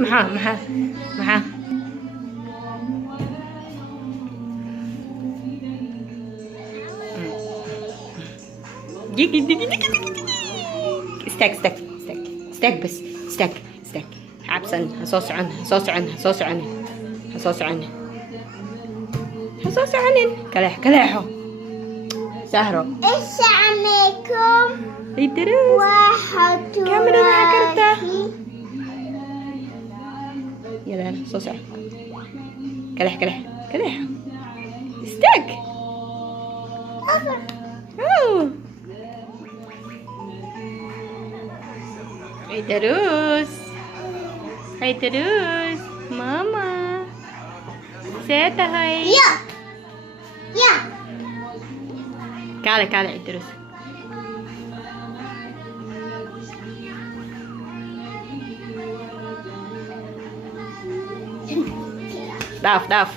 maxaa استاك بس استاك عبسن هصوص عنه كلاحو سهرة السلام عليكم سيدروس واحد كاميرا معك يلا صوص كلاحو استاك Ceydaruus mama seetahay يا kaale Ceydaruus dhaaf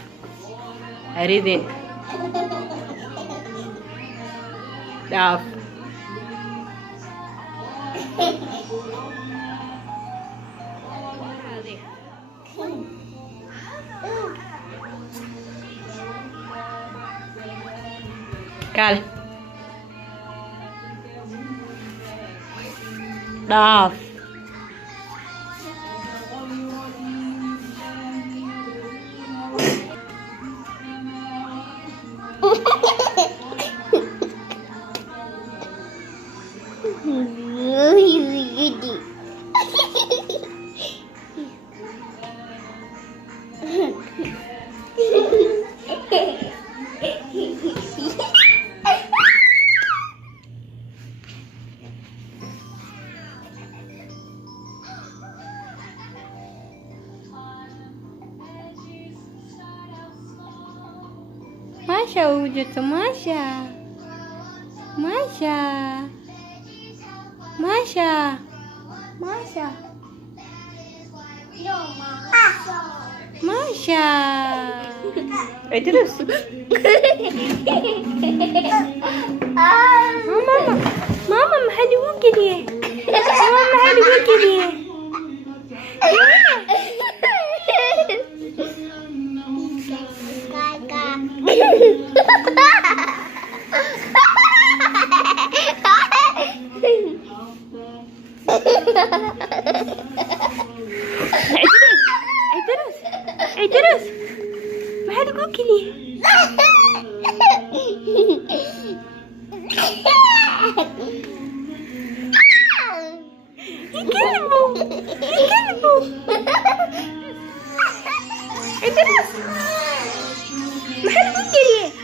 haridin dhaaf kaale dhaaf Masha wujudtu Masha Ceydaruus mama maxaa lagu geliyey Ceydaruus maxaa lagu geliyey يكلبوا عيدروس محل بوكليه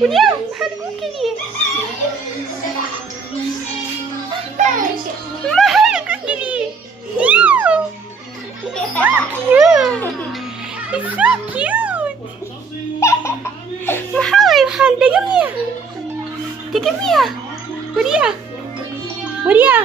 وليا محل بوكليه It's so cute. Maxaa waxaan degamiya. Wariya.